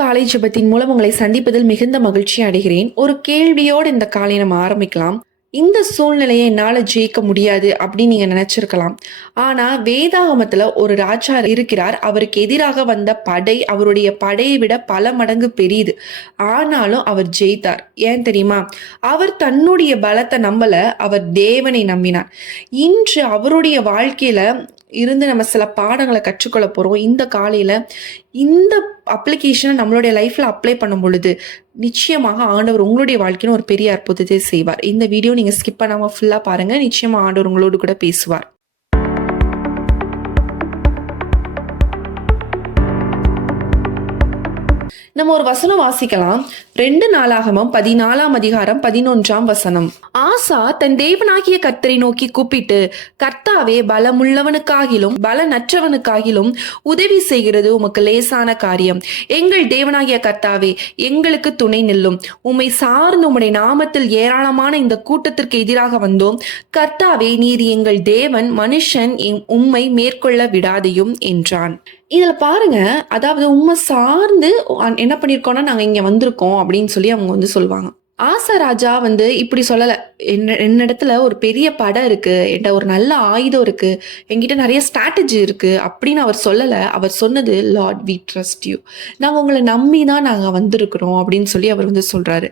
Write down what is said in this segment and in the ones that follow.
காலை ஜெபத்தின் மூலம் உங்களை சந்திப்பதில் மிகுந்த மகிழ்ச்சி அடைகிறேன். ஒரு கேள்வியோடு இந்த காலை நம்ம ஆரம்பிக்கலாம். இந்த சூழ்நிலையை என்னால ஜெயிக்க முடியாது அப்படின்னு நீங்க நினைச்சிருக்கலாம். ஆனா வேதாகமத்துல ஒரு ராஜா இருக்கிறார். அவருக்கு எதிராக வந்த படை அவருடைய படையை விட பல மடங்கு பெரியது. ஆனாலும் அவர் ஜெயித்தார். ஏன் தெரியுமா? அவர் தன்னுடைய பலத்தை நம்பல, அவர் தேவனை நம்பினார். இன்று அவருடைய வாழ்க்கையில இருந்து நம்ம சில பாடங்களை கற்றுக்கொள்ள போறோம். இந்த காலையில இந்த அப்ளிகேஷனை நம்மளுடைய லைஃப்ல அப்ளை பண்ணும் பொழுது நிச்சயமாக ஆண்டவர் உங்களுடைய வாழ்க்கையில ஒரு பெரிய அற்புதத்தை செய்வார். இந்த வீடியோ நீங்க ஸ்கிப் பண்ணாம ஃபுல்லா பாருங்க. நிச்சயமா ஆண்டவர் உங்களோடு கூட பேசுவார். நம்ம ஒரு வசனம் வாசிக்கலாம். 2 நாளாகமம் 14 அதிகாரம் 11 வசனம். ஆசா தன் தேவனாகிய கர்த்தரை நோக்கி கூப்பிட்டு, கர்த்தாவே, பலமுள்ளவனுக்காகிலும் பலனற்றவனுக்காகிலும் உதவி செய்கிறது உமக்கு லேசான காரியம். எங்கள் தேவனாகிய கர்த்தாவே, எங்களுக்கு துணை நில்லும். உம்மை சார்ந்து உம்முடைய நாமத்தில் ஏராளமான இந்த கூட்டத்திற்கு எதிராக வந்தோம். கர்த்தாவே, நீர் எங்கள் தேவன், மனுஷன் உம்மை மேற்கொள்ள விடாதையும் என்றான். இதுல பாருங்க, அதாவது உண்மை சார்ந்து என்ன பண்ணிருக்கோம்னா நாங்க இங்க வந்திருக்கோம் அப்படின்னு சொல்லி அவங்க சொல்லுவாங்க. ஆசா ராஜா இப்படி சொல்லல. என்னிடத்துல ஒரு பெரிய படம் இருக்கு, என்கிட்ட ஒரு நல்ல ஆயுதம் இருக்கு, என்கிட்ட நிறைய ஸ்ட்ராட்டஜி இருக்கு அப்படின்னு அவர் சொல்லல. அவர் சொன்னது, லார்ட் வி ட்ரஸ்ட் யூ, நாங்க உங்களை நம்பி தான் நாங்க வந்திருக்கிறோம் அப்படின்னு சொல்லி அவர் சொல்றாரு.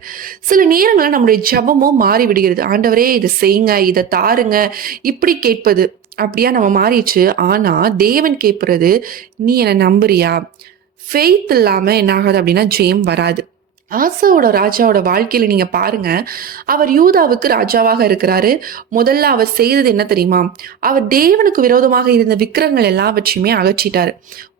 சில நேரங்களில் நம்முடைய ஜபமும் மாறி விடுகிறது. ஆண்டவரே இதை செய்யுங்க, இதை தாருங்க, இப்படி கேட்பது அப்படியா நம்ம மாறிடுச்சு. ஆனா தேவன் கேட்பறது, நீ என்னை நம்புறியா? ஃபெய்த் இல்லாம என்ன ஆகாது அப்படின்னா ஜெயம் வராது. ஆசாவோட ராஜாவோட வாழ்க்கையில நீங்க பாருங்க, அவர் யூதாவுக்கு ராஜாவாக இருக்கிறாரு. முதல்ல அவர் செய்தது என்ன தெரியுமா? அவர் தேவனுக்கு விரோதமாக இருந்த விக்கிரங்கள் எல்லாவற்றையுமே அகற்றிட்டாரு.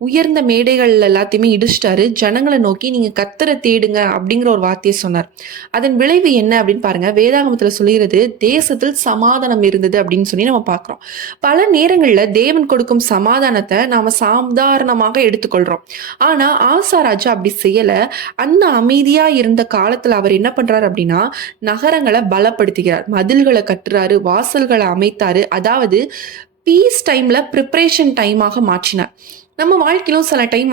உயர்ந்த மேடைகள் எல்லாத்தையுமே இடிச்சிட்டாரு. ஜனங்களை நோக்கி நீங்க கர்த்தரை தேடுங்க அப்படிங்கிற ஒரு வார்த்தையை சொன்னார். அதன் விளைவு என்ன அப்படின்னு பாருங்க. வேதாகமத்துல சொல்லுகிறது, தேசத்தில் சமாதானம் இருந்தது அப்படின்னு சொல்லி நம்ம பார்க்கிறோம். பல நேரங்கள்ல தேவன் கொடுக்கும் சமாதானத்தை நாம சாதாரணமாக எடுத்துக்கொள்றோம். ஆனா ஆசா ராஜா அப்படி செய்யல. அந்த அமைதியா இருந்த காலத்துல அவர் என்ன பண்றாரு அப்படின்னா, நகரங்களை பலப்படுத்துகிறார், மதில்களை கட்டுறாரு, வாசல்களை அமைத்தாரு. அதாவது பீஸ் டைம்ல ப்ரிப்பரேஷன் டைமாக மாற்றினார். நம்ம வாழ்க்கையிலும் சில டைம்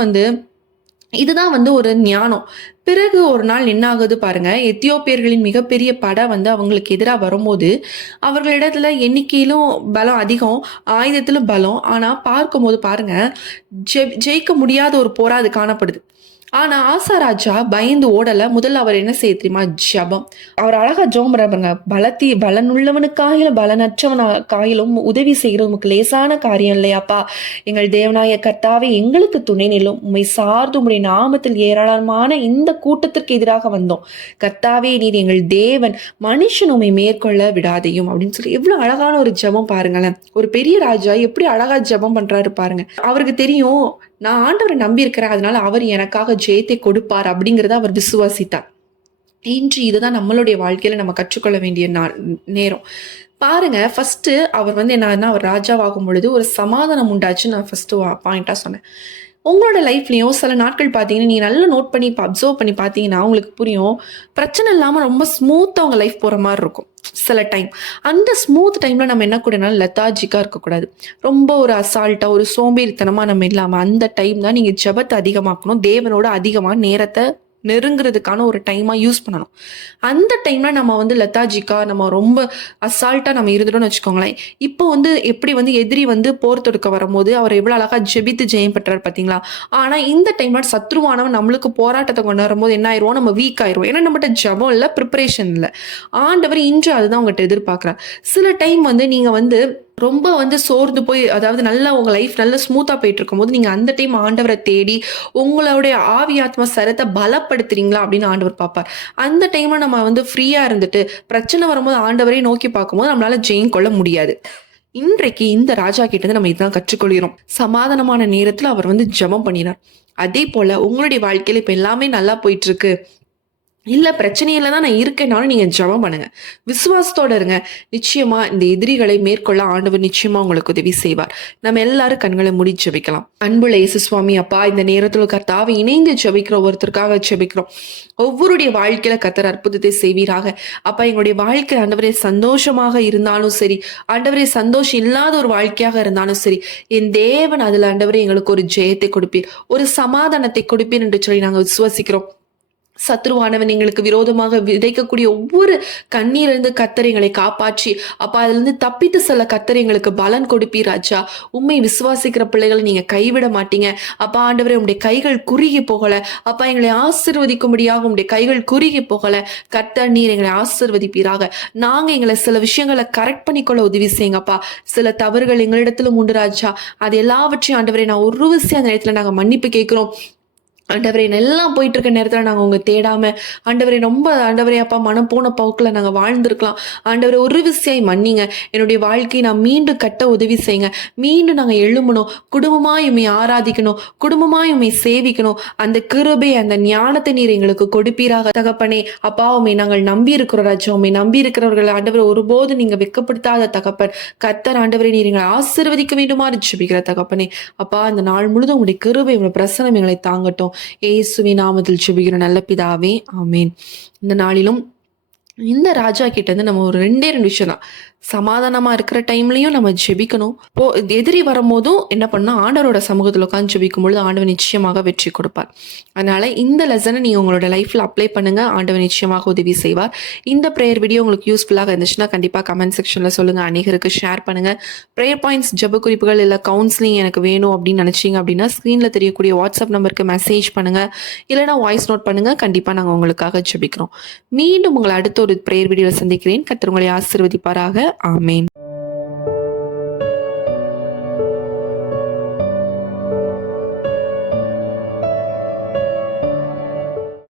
இதுதான் ஒரு ஞானம். பிறகு ஒரு நாள் என்ன ஆகுது பாருங்க. எத்தியோப்பியர்களின் மிகப்பெரிய படை அவங்களுக்கு எதிராக வரும்போது அவர்களிடத்துல எண்ணிக்கையிலும் பலம் அதிகம், ஆயுதத்திலும் பலம். ஆனா பார்க்கும்போது பாருங்க, ஜெயிக்க முடியாத ஒரு போரா அது காணப்படுது. ஆனா ஆசா ராஜா பயந்து ஓடல. முதல்ல அவர் என்ன செய்ய தெரியுமா? ஜபம். அவர் அழகா ஜெபம் பண்றாங்க. பலனுள்ளவனுக்காகிலும் பலனற்றவனுக்காகிலும் உதவி செய்கிறது உமக்கு லேசான காரியம் இல்லையாப்பா. எங்கள் தேவனாய கர்த்தாவே, எங்களுக்கு துணை நில்லும். உம்மை சார்ந்து உம்முடைய நாமத்தில் ஏராளமான இந்த கூட்டத்திற்கு எதிராக வந்தோம். கர்த்தாவே, நீர் எங்கள் தேவன், மனுஷன் உம்மை மேற்கொள்ள விடாதையும் அப்படின்னு சொல்லி எவ்வளவு அழகான ஒரு ஜபம் பாருங்களேன். ஒரு பெரிய ராஜா எப்படி அழகா ஜபம் பண்றாரு பாருங்க. அவருக்கு தெரியும், நான் ஆண்டவரை நம்பி இருக்கிறேன், அதனால அவர் எனக்காக ஜெயத்தை கொடுப்பார் அப்படிங்கிறத அவர் விசுவாசித்தார். இன்று இதுதான் நம்மளுடைய வாழ்க்கையில நம்ம கற்றுக்கொள்ள வேண்டிய நேரம் பாருங்க. ஃபர்ஸ்ட் அவர் என்னன்னா, அவர் ராஜாவாகும் பொழுது ஒரு சமாதானம் உண்டாச்சு. நான் ஃபர்ஸ்ட் பாயிண்டா சொன்னேன். உங்களோட லைஃப்லையும் சில நாட்கள் பார்த்தீங்கன்னா, நீங்கள் நல்லா நோட் பண்ணி அப்சர்வ் பண்ணி பார்த்தீங்கன்னா உங்களுக்கு புரியும், பிரச்சனை இல்லாமல் ரொம்ப ஸ்மூத்தாக உங்கள் லைஃப் போகிற மாதிரி இருக்கும். சில டைம் அந்த ஸ்மூத் டைமில் நம்ம என்ன கூடனா லெத்தாஜிக்காக இருக்கக்கூடாது. ரொம்ப ஒரு அசால்ட்டாக ஒரு சோம்பேறித்தனமாக நம்ம இல்லாமல் அந்த டைம் தான் நீங்கள் ஜபத்தை அதிகமாக்கணும். தேவனோட அதிகமாக நேரத்தை நெருங்குறதுக்கான ஒரு டைமா யூஸ் பண்ணணும். அந்த டைம்ல நம்ம லெத்தாஜிக்கா, நம்ம ரொம்ப அசால்ட்டா நம்ம இருந்துட்டோம்னு வச்சுக்கோங்களேன். இப்போ எப்படி எதிரி போர் தொடுக்க வரும்போது அவர் எவ்வளவு அழகா ஜெபித்து ஜெயம் பெற்றார் பாத்தீங்களா. ஆனா இந்த டைம்ல சத்ருவானவன் நம்மளுக்கு போராட்டத்தை கொண்டு வரும்போது என்ன ஆயிரும்? நம்ம வீக் ஆயிரும். ஏன்னா நம்மகிட்ட ஜபம் இல்ல, ப்ரிப்பரேஷன் இல்ல. ஆண்டவர் இன்று அதுதான் உங்கள்கிட்ட எதிர்பார்க்கிறார். சில டைம் நீங்க ரொம்ப சோர்ந்து போய், அதாவது நல்லா உங்க லைஃப் நல்லா ஸ்மூத்தா போயிட்டு இருக்கும் போது நீங்க அந்த டைம் ஆண்டவரை தேடி உங்களுடைய ஆவி ஆத்மா சரத்தை பலப்படுத்துறீங்களா அப்படின்னு ஆண்டவர் பார்ப்பார். அந்த டைம்ல நம்ம ஃப்ரீயா இருந்துட்டு பிரச்சனை வரும்போது ஆண்டவரை நோக்கி பார்க்கும்போது நம்மளால ஜெயம் கொள்ள முடியாது. இன்றைக்கு இந்த ராஜா கிட்ட நம்ம இதுதான் கற்றுக்கொள்கிறோம். சமாதானமான நேரத்துல அவர் ஜெபம் பண்ணினார். அதே போல உங்களுடைய வாழ்க்கையில இப்ப எல்லாமே நல்லா போயிட்டு இருக்கு, இல்ல பிரச்சனையில தான் நான் இருக்கேன்னாலும் நீங்க ஜெபம் பண்ணுங்க. விசுவாசத்தோட இருங்க. நிச்சயமா இந்த எதிரிகளை மேற்கொள்ள ஆண்டவர் நிச்சயமா உங்களுக்கு உதவி செய்வார். நம்ம எல்லாரும் கண்களை மூடி ஜெபிக்கலாம். அன்புள்ள இயேசு சுவாமி அப்பா, இந்த நேரத்துல கர்த்தாவே இணைந்து ஜெபிக்கிறோம், ஒருத்தருக்காக ஜெபிக்கிறோம். ஒவ்வொருடைய வாழ்க்கையில கர்த்தர் அற்புதத்தை செய்வீராக. அப்பா, எங்களுடைய வாழ்க்கை ஆண்டவரே சந்தோஷமாக இருந்தாலும் சரி, ஆண்டவரே சந்தோஷம் இல்லாத ஒரு வாழ்க்கையாக இருந்தாலும் சரி, என் தேவன் அதுல ஆண்டவரே எங்களுக்கு ஒரு ஜெயத்தை கொடுப்பீர், ஒரு சமாதானத்தை கொடுப்பீர் என்று சொல்லி நாங்க விசுவாசிக்கிறோம். சத்ருவானவன் எங்களுக்கு விரோதமாக விதைக்கக்கூடிய ஒவ்வொரு கண்ணீரிலிருந்து கர்த்தர் எங்களை காப்பாற்றி, அப்பா அதிலிருந்து தப்பித்து செல்ல கர்த்தர் எங்களுக்கு பலன் கொடுப்பீர் ராஜா. உம்மை விசுவாசிக்கிற பிள்ளைகளை நீங்க கைவிட மாட்டீங்க. அப்பா ஆண்டவரே, உம்முடைய கைகள் குறுகி போகல. அப்பா, எங்களை ஆசீர்வதிக்கும்படியாக உம்முடைய கைகள் குறுகி போகல. கர்த்தர் நீர் எங்களை ஆசீர்வதிப்பீராக. நாங்க எங்களை சில விஷயங்களை கரெக்ட் பண்ணிக்கொள்ள உதவி செய்யுங்கப்பா. சில தவறுகள் எங்களிடத்திலும் உண்டு ராஜா. அது எல்லாவற்றையும் ஆண்டவரே நான் ஒரு விஷயம் அந்த நேரத்துல நாங்க மன்னிப்பு கேட்கிறோம். ஆண்டவரே, எல்லாம் போயிட்டு இருக்க நேரத்தில் நாங்கள் உங்க தேடாம ஆண்டவரே ரொம்ப ஆண்டவரே அப்பா மனம் போன போக்கில் நாங்கள் வாழ்ந்திருக்கலாம். ஆண்டவரே, ஒரு விஷயம் மன்னிங்க. என்னுடைய வாழ்க்கையை நான் மீண்டும் கட்ட உதவி செய்யுங்க. மீண்டும் நாங்கள் எழும்பணும். குடும்பமாய் உம்மை ஆராதிக்கணும். குடும்பமாய் உம்மை சேவிக்கணும். அந்த கிருபை, அந்த ஞானத்தை நீர் எங்களுக்கு கொடுப்பீராக தகப்பனே. அப்பா, உம்மை நாங்கள் நம்பி இருக்கிறோம் ராஜா. உம்மை நம்பி இருக்கிறவர்கள் ஆண்டவரை ஒருபோது நீங்க வெட்கப்படுத்தாத தகப்பன் கர்த்தர் ஆண்டவரை நீர் எங்களை ஆசீர்வதிக்க வேண்டுமாறு ஜெபிக்கிற தகப்பனே. அப்பா, இந்த நாள் முழுதும் உங்களுடைய கிருபை, உங்களுடைய பிரசனம் எங்களை தாங்கட்டும். இயேசுவின் நாமத்தில் ஜெபிக்கிற நல்ல பிதாவே, ஆமேன். இந்த நாளிலும் இந்த ராஜா கிட்ட இருந்து நம்ம ஒரு ரெண்டே விஷயம் தான். சமாதானமா இருக்கிற டைம்லயும் நம்ம ஜெபிக்கணும். எதிரி வரும்போதும் என்ன பண்ணா, ஆண்டவரோட சமூகத்தில் உட்காந்து ஜெபிக்கும் பொழுது ஆண்டவர் நிச்சயமாக வெற்றி கொடுப்பார். அதனால இந்த லெசனை நீங்க உங்களோட லைஃப்ல அப்ளை பண்ணுங்க. ஆண்டவர் நிச்சயமாக உதவி செய்வார். இந்த ப்ரேயர் வீடியோ உங்களுக்கு யூஸ்ஃபுல்லாக இருந்துச்சுன்னா கண்டிப்பா கமெண்ட் செக்ஷன்ல சொல்லுங்க. அநேகருக்கு ஷேர் பண்ணுங்க. ப்ரேயர் பாயிண்ட்ஸ், ஜெப குறிப்புகள் இல்ல கவுன்சிலிங் எனக்கு வேணும் அப்படின்னு நினைச்சீங்க அப்படின்னா ஸ்கிரீன்ல தெரியக்கூடிய வாட்ஸ்அப் நம்பருக்கு மெசேஜ் பண்ணுங்க. இல்லைன்னா வாய்ஸ் நோட் பண்ணுங்க. கண்டிப்பா நாங்க உங்களுக்காக ஜெபிக்கிறோம். மீண்டும் உங்களை அடுத்த ஒரு ப்ரேயர் வீடியோவில் சந்திக்கிறேன். கர்த்தர் உங்களை ஆசீர்வதிப்பாராக. ஆமேன்.